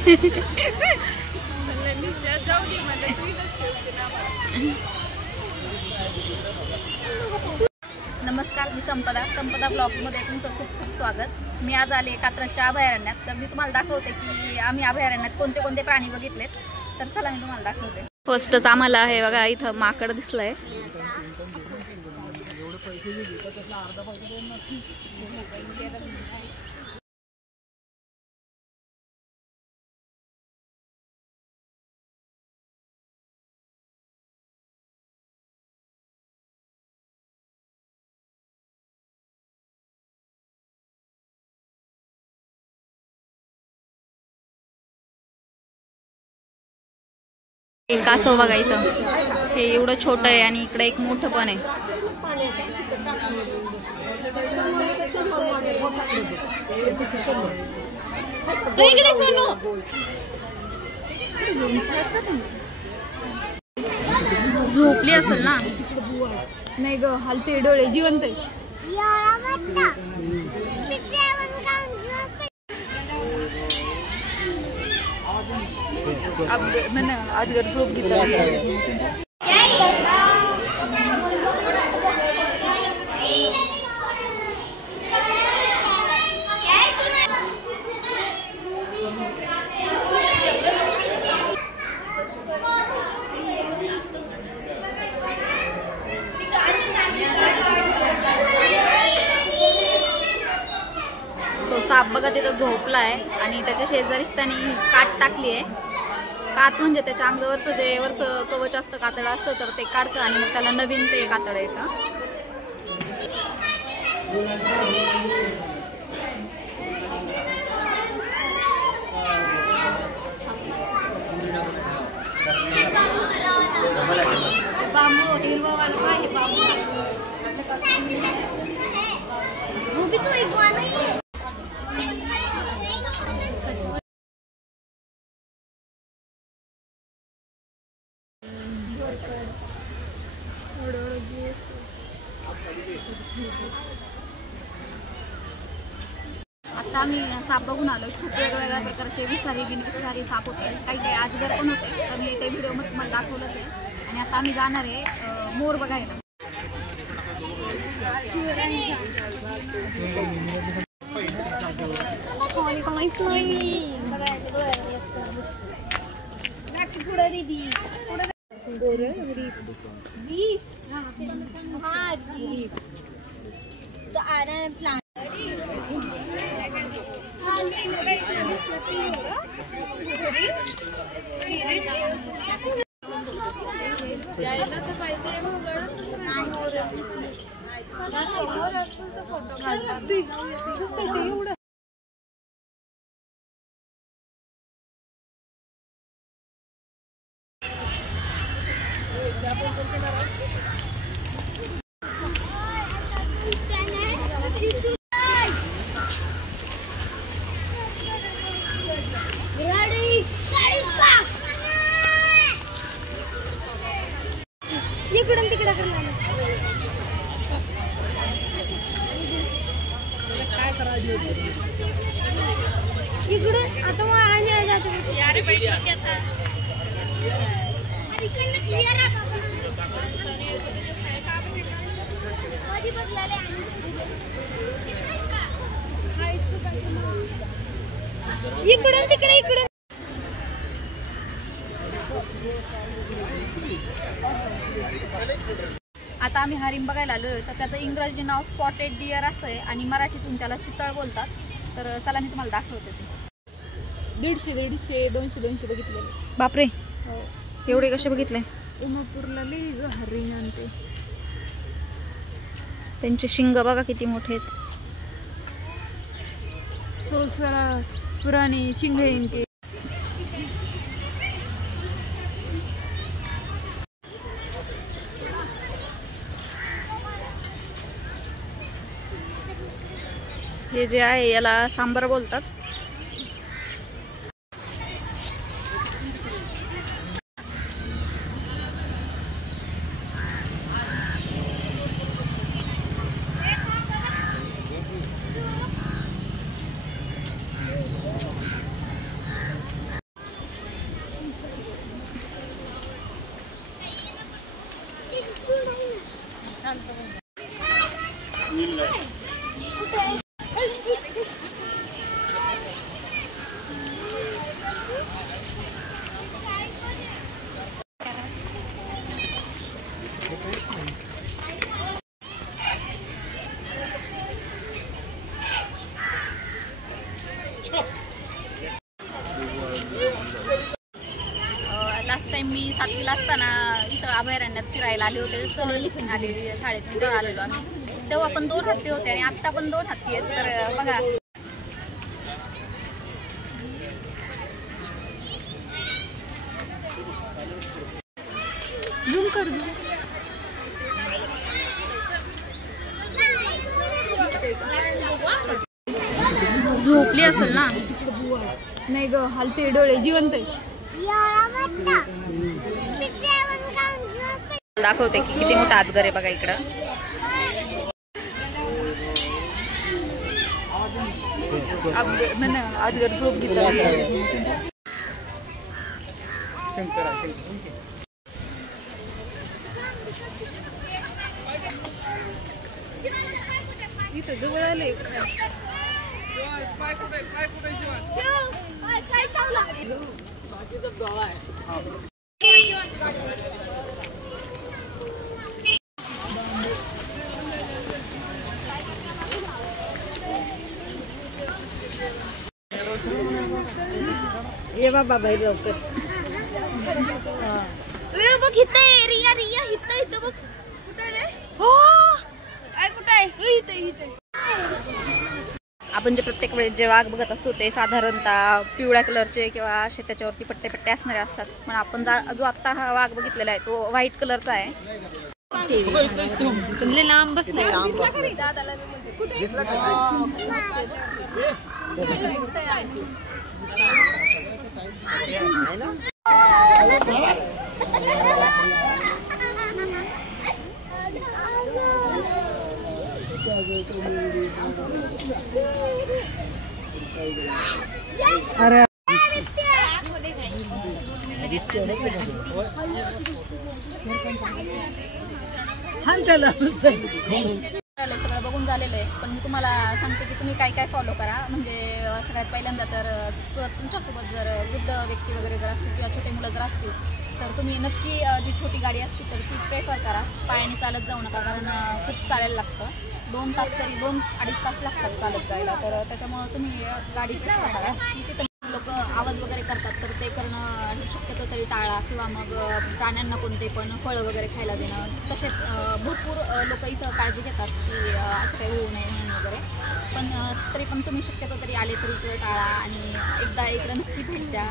नमस्कार, मी संपदा ब्लॉग्समध्ये तुमचं खूप खूप स्वागत। मी आज आले कात्रजच्या अभयारण्यात। तर मी तुम्हाला दाखवते की आम्ही अभयारण्यात कोणते कोणते प्राणी बघितलेत। तर चला मी तुम्हाला दाखवते। फर्स्टच आम्हाला आहे बघा, इथं माकड दिसलंय। एक कासव बघा इथं, हे एवढं छोटं आहे आणि इकडे एक मोठं पण आहे। झोपली असेल ना? नाही ग, हलते डोळे, जिवंत आहे। अजगर झोप घेतला। तो साप बघा तिथं झोपलाय आणि त्याच्या शेजारीच त्यांनी काट टाकली आहे। कात म्हणजे त्याच्या अंगावरचं जे वरचं कवच असतं, कातड असतं, तर ते काढतं आणि मग त्याला नवीन ते कातड येतं। बांबू हिरवा वाला आहे, बांबू वो भी तो एक वाला ही है। आता आम्ही साप बघून आलो। खूप वेगवेगळ्या प्रकारचे विषारी बिनविषारी साप होते, काही काही अजगर पण होते। तर मी त्या व्हिडिओमध्ये तुम्हाला दाखवलंच आहे। आणि आता आम्ही जाणार आहे मोर बघायला। इकडून तिकडे इकडून आता आम्ही हरिण बघायला आलो। तर त्याचं इंग्रजी नाव स्पॉटेड डिअर असं आहे आणि मराठीतून त्याला चितळ बोलतात। तर चला मी तुम्हाला दाखवते ते। 150 200 बघितलेले। बापरे, एवढे कसे बघितले? उमापूरला लई ग हरिण आणते। त्यांचे शिंग बघा किती मोठे आहेत। 100 साल पुराने शिंग है इनके। हे जे आहे याला सांबर बोलतात। लास्ट टाइम मी 7वीला असताना इथं अभयारण्यात फिरायला आले होते. सहल आलेली शाळेत तेव्हा आलेलो आम्ही. तेव्हा पण 2 हत्ती होते आणि आत्ता पण 2 हत्ती आहेत. तर बघा झूम कर झोपली असेल ना. नाही ग, हलते डोळे, जिवंत आहे. दाखवते की किती मोठा आजगर आहे बघा इकडं. आजगर झोप घेतला. इथं जवळ आले. ये बाबा बाई लवकर. बघ इथे रिया रिया इथं बघ. कुठे रे? हो कुठे आहे? इथे. आपण जे प्रत्येक वेळेस जे वाघ बघत असतो ते साधारणतः पिवळ्या कलरचे किंवा असे त्याच्यावरती पट्टे पट्टे असणारे असतात. पण आपण जो आत्ता हा वाघ बघितलेला आहे तो व्हाईट कलरचा आहे. लांब बसले. अरे सगळं बघून झालेलं आहे. पण मी तुम्हाला सांगते की तुम्ही काय काय फॉलो करा. म्हणजे सगळ्यात पहिल्यांदा तर तुमच्यासोबत जर वृद्ध व्यक्ती वगैरे जर असतील किंवा छोटे मुलं जर असतील तर तुम्ही नक्की जी छोटी गाडी असते तर ती प्रेफर करा. पायाने चालत जाऊ नका, कारण खूप चालायला लागतं. 2 तास तरी 2-2.5 तास लागतात चालत जायला. तर त्याच्यामुळं तुम्ही गाडी प्रेफर करा. की तिथं लोक आवाज वगैरे करतात तर ते करणं शक्यतो तरी टाळा. किंवा मग प्राण्यांना कोणते पण फळं वगैरे खायला देणं. तसेच भरपूर लोक इथं काळजी घेतात की असं काही होऊ नये म्हणून वगैरे. पण तरी पण तुम्ही शक्यतो तरी आले तरी इकडं टाळा आणि एकदा इकडं नक्की भेट द्या.